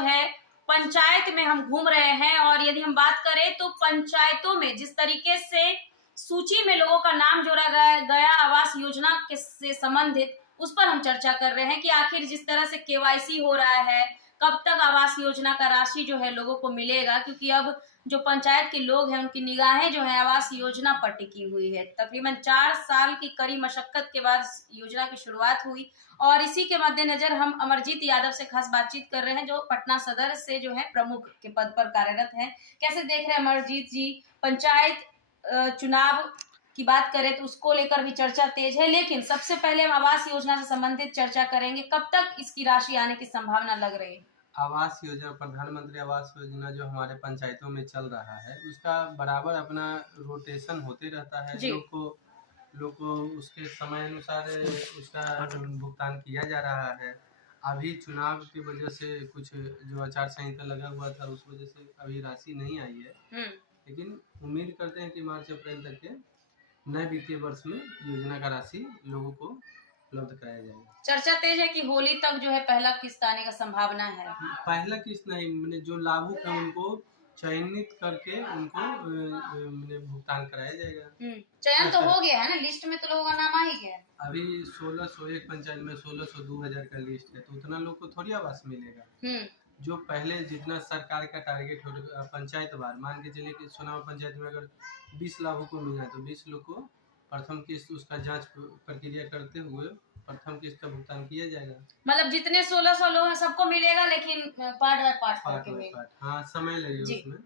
है पंचायत में हम घूम रहे हैं, और यदि हम बात करें तो पंचायतों में जिस तरीके से सूची में लोगों का नाम जोड़ा गया आवास योजना के से संबंधित, उस पर हम चर्चा कर रहे हैं कि आखिर जिस तरह से केवाईसी हो रहा है, कब तक आवास योजना का राशि जो है लोगों को मिलेगा, क्योंकि अब जो पंचायत के लोग हैं उनकी निगाहें जो है आवास योजना पर टिकी हुई है। तकरीबन 4 साल की कड़ी मशक्कत के बाद योजना की शुरुआत हुई, और इसी के मद्देनजर हम अमरजीत यादव से खास बातचीत कर रहे हैं, जो पटना सदर से जो है प्रमुख के पद पर कार्यरत हैं। कैसे देख रहे हैं अमरजीत जी, पंचायत चुनाव की बात करें तो उसको लेकर भी चर्चा तेज है, लेकिन सबसे पहले हम आवास योजना से संबंधित चर्चा करेंगे। कब तक इसकी राशि आने की संभावना लग रही है? आवास योजना, प्रधानमंत्री आवास योजना जो हमारे पंचायतों में चल रहा है, उसका बराबर अपना रोटेशन होते रहता है। लोग को उसके समय अनुसार उसका भुगतान किया जा रहा है। अभी चुनाव की वजह से कुछ जो आचार संहिता लगा हुआ था उस वजह से अभी राशि नहीं आई है, लेकिन उम्मीद करते हैं कि मार्च अप्रैल तक के नए वित्तीय वर्ष में योजना का राशि लोगों को उपलब्ध कराया जाएगा। चर्चा तेज है कि होली तक जो है पहला किस्त आने का संभावना है। पहला किस्त नहीं, मैंने जो लाभुक है उनको चयनित करके उनको मैंने भुगतान कराया जाएगा। चयन तो हो गया है ना, लिस्ट में तो लोगों का नाम आ ही गया। अभी 1601 पंचायत में 1600 2000 का लिस्ट है, तो उतना लोग को थोड़ी आवास मिलेगा। जो पहले जितना सरकार का टारगेट हो पंचायत बार, मान के चलिए कि सोनामा पंचायत में अगर 20 लाभों को मिला है तो 20 लोग को प्रथम किस्त उसका जांच प्रक्रिया करते हुए प्रथम किस्त का भुगतान किया जाएगा। मतलब जितने 1600 लोग हैं सबको मिलेगा, लेकिन पार्ट बाय पार्ट करके। हाँ, समय लगेगा उसमें।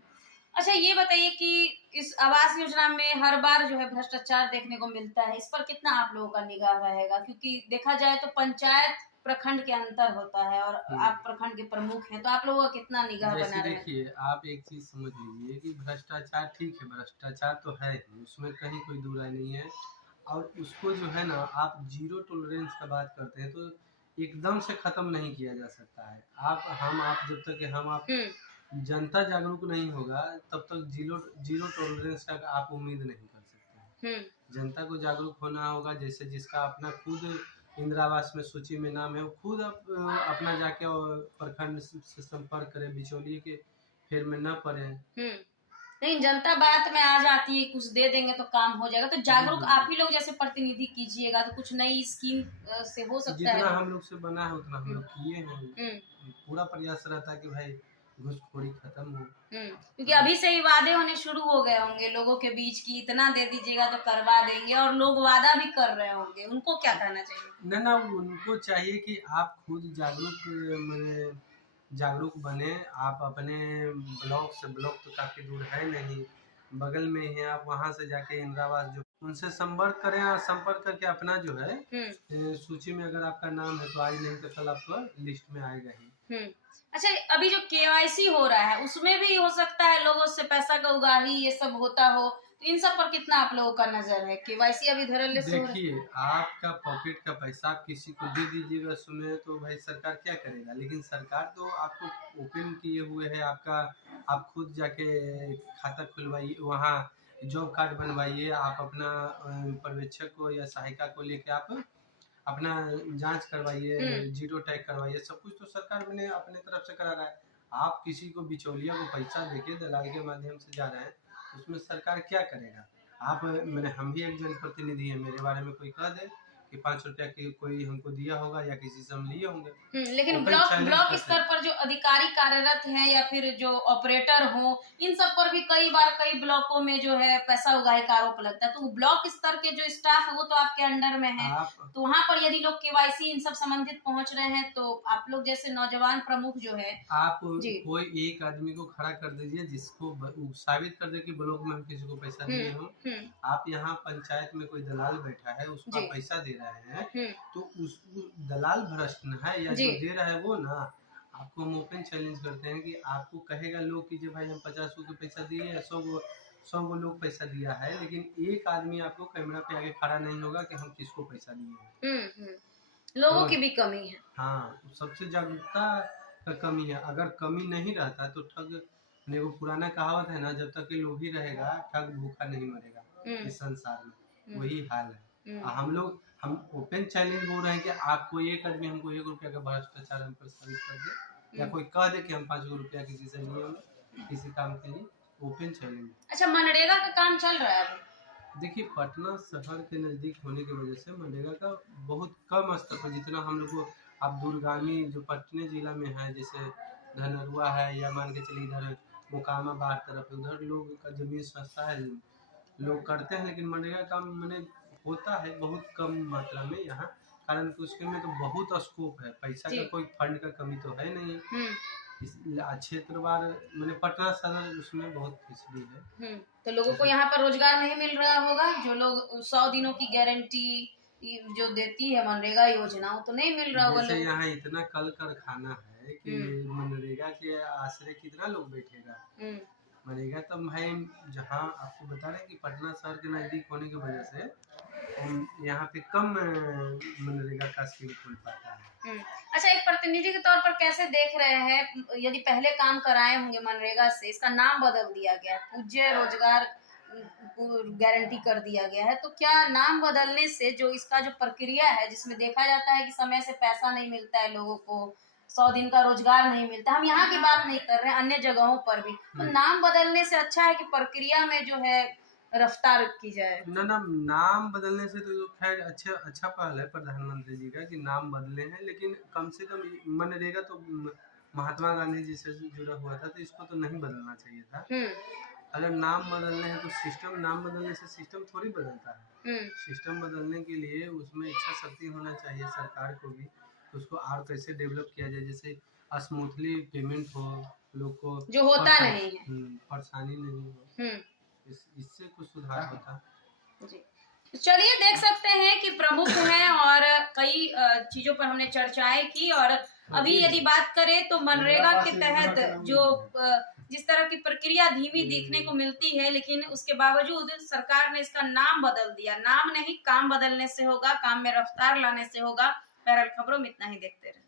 अच्छा, ये बताइए कि इस आवास योजना में हर बार जो है भ्रष्टाचार देखने को मिलता है, इस पर कितना आप लोगों का निगाह रहेगा? क्योंकि देखा जाए तो पंचायत प्रखंड के अंतर होता है, और आप प्रखंड के प्रमुख हैं, तो आप लोगों का कितना निगाह बना रहेगा? देखिए, आप एक चीज समझ लीजिए कि भ्रष्टाचार ठीक है, भ्रष्टाचार तो है ही, उसमें कहीं कोई दो राय नहीं है। और उसको जो है ना, आप जीरो टॉलरेंस का बात करते हैं तो एकदम से खत्म नहीं किया जा सकता है। आप जब तक जनता जागरूक नहीं होगा तब तक जीरो टॉलरेंस का आप उम्मीद नहीं कर सकते। जनता को जागरूक होना होगा। जैसे जिसका अपना खुद इंदिरा आवास में सूची में नाम है, वो खुद अपना जाके प्रखंड से संपर्क करे, बिचौलिए के फेर में न पड़े। नहीं, जनता बात में आ जाती है, कुछ दे देंगे तो काम हो जाएगा। तो जागरूक आप ही लोग जैसे प्रतिनिधि कीजिएगा, तो कुछ नई स्कीम से हो सकता है। जितना हम लोग से बना है उतना हम लोग किए हैं। पूरा प्रयास रहता है कि भाई घूसखोरी खत्म हो। क्योंकि अभी से ही वादे होने शुरू हो गए होंगे लोगों के बीच की इतना दे दीजिएगा तो करवा देंगे, और लोग वादा भी कर रहे होंगे। उनको क्या कहना चाहिए? ना, उनको चाहिए कि आप खुद जागरूक बने। आप अपने ब्लॉक से, ब्लॉक तो काफी दूर है नहीं, बगल में है, आप वहां से जाके इंदिरा आवास जो उनसे संपर्क करें, और संपर्क करके अपना जो है सूची में अगर आपका नाम है तो आज नहीं तो कल आपका लिस्ट में आएगा ही। अच्छा, अभी जो केवाईसी हो रहा है उसमें भी हो सकता है लोगों से पैसा का उगाही ये सब होता हो, तो इन सब पर कितना आप लोगों का नजर है? केवाईसी अभी धड़ल्ले से हो रहा है। देखिए, आपका पॉकेट का पैसा आप किसी को दे दीजिएगा उसमें, तो भाई सरकार क्या करेगा? लेकिन सरकार तो आपको ओपन किए हुए है। आप खुद जाके खाता खुलवाइए, वहाँ जॉब कार्ड बनवाइए, आप अपना पर्यवेक्षक को या सहायिका को लेके आप अपना जांच करवाइए, जीरो टैग करवाइए। सब कुछ तो सरकार मैंने अपने तरफ से करा रहा है। आप किसी को बिचौलिया को पैसा देके दलाल के माध्यम से जा रहे हैं, उसमें सरकार क्या करेगा? हम भी एक जनप्रतिनिधि है, मेरे बारे में कोई कह दे कि 5 रुपया की कोई हमको दिया होगा या किसी से हम लिए होंगे। लेकिन ब्लॉक स्तर पर जो अधिकारी कार्यरत हैं या फिर जो ऑपरेटर हो, इन सब पर भी कई बार कई ब्लॉकों में जो है पैसा उगाही का आरोप लगता है। तो ब्लॉक स्तर के जो स्टाफ है वो तो आपके अंडर में है, तो वहाँ पर यदि लोग केवाईसी इन सब संबंधित पहुँच रहे हैं, तो आप लोग जैसे नौजवान प्रमुख जो है, आप कोई एक आदमी को खड़ा कर दीजिए जिसको साबित कर दे कि ब्लॉक में हम किसी को पैसा दिए हो। आप यहाँ पंचायत में कोई दलाल बैठा है, उसका पैसा दे रहे हैं, तो उस दलाल भ्रष्ट है या जो दे रहा है वो ना, आपको हम ओपन चैलेंज करते हैं कि आपको कहेगा लोग कि भाई हम 50 को पैसा दिए या 100 को लोग पैसा दिया है, लेकिन एक आदमी आपको कैमरा पे आगे खड़ा नहीं होगा कि हम किसको पैसा दिए हैं। लोगों की भी कमी है। हाँ, सबसे जागरूकता का कमी है। अगर कमी नहीं रहता तो ठग, वो पुराना कहावत है ना, जब तक कि लोभी रहेगा ठग भूखा नहीं मरेगा। इस संसार में वही हाल है। हम ओपन चैलेंज बोल रहे हैं कि आपको एक आदमी हमको 1 रुपया का भ्रष्टाचार हम पर साबित कर दे, या कोई कह दे कि हम 5 रुपया किसी से लिए होंगे किसी काम के लिए ओपन चलेंगे। अच्छा, मनरेगा का काम चल रहा है अभी? देखिए पटना शहर के नज़दीक होने की वजह से मनरेगा का बहुत कम स्तर पर, जितना हम लोग को आप दूरगामी जो पटने जिला में है जैसे धनरुआ है या मान के चलिए इधर मोकामा बाहर तरफ उधर लोग का जमीन सस्ता है, लोग करते हैं, लेकिन मनरेगा काम मैंने होता है बहुत कम मात्रा में यहाँ, कारण कि उसके में तो बहुत स्कोप है, पैसा जी। का कोई फंड का कमी तो है नहीं। हम्म। इस क्षेत्रवार मैंने पटना सदर उसमें बहुत पिछड़ी है। तो लोगों को यहाँ पर रोजगार नहीं मिल रहा होगा, जो लोग 100 दिनों की गारंटी जो देती है मनरेगा योजना, वो तो नहीं मिल रहा होगा जैसे लोगों यहाँ इतना कल कारखाना है कि मनरेगा के आश्रय कितना लोग बैठेगा। को। मनरेगा तो भाई जहाँ आपको बता रहे हैं कि पटना शहर के नज़दीक होने की वजह से यहाँ पे कम मनरेगा का स्कीम खुल पाता है। अच्छा, एक प्रतिनिधि के तौर पर कैसे देख रहे हैं, यदि पहले काम कराए होंगे मनरेगा से, इसका नाम बदल दिया गया, पूज्य रोजगार गारंटी कर दिया गया है, तो क्या नाम बदलने से जो इसका जो प्रक्रिया है जिसमें देखा जाता है कि समय से पैसा नहीं मिलता है लोगों को, 100 दिन का रोजगार नहीं मिलता, हम यहाँ की बात नहीं कर रहे हैं, अन्य जगहों पर भी, तो नाम बदलने से अच्छा है कि प्रक्रिया में जो है रफ्तार की जाए? ना नाम बदलने से तो खैर अच्छा पहल है प्रधानमंत्री जी का कि नाम बदले हैं, लेकिन कम से कम मनरेगा तो महात्मा गांधी जी से जुड़ा हुआ था, तो इसको तो नहीं बदलना चाहिए था। अगर नाम बदलने हैं तो सिस्टम, नाम बदलने से सिस्टम थोड़ी बदलता है। सिस्टम बदलने के लिए उसमें इच्छा शक्ति होना चाहिए सरकार को भी, उसको और कैसे डेवलप किया जाए, जैसे स्मूथली पेमेंट हो, लोग को जो होता नहीं है, परेशानी नहीं हो, इससे कुछ सुधार होता। जी। तो चलिए, देख सकते हैं कि प्रमुख हैं और कई चीजों पर हमने चर्चाएं की, और अभी यदि बात करें तो मनरेगा के तहत जो जिस तरह की प्रक्रिया धीमी देखने को मिलती है, लेकिन उसके बावजूद सरकार ने इसका नाम बदल दिया। नाम नहीं, काम बदलने से होगा, काम में रफ्तार लाने से होगा। बहरहाल खबरों में इतना ही, देखते रहे।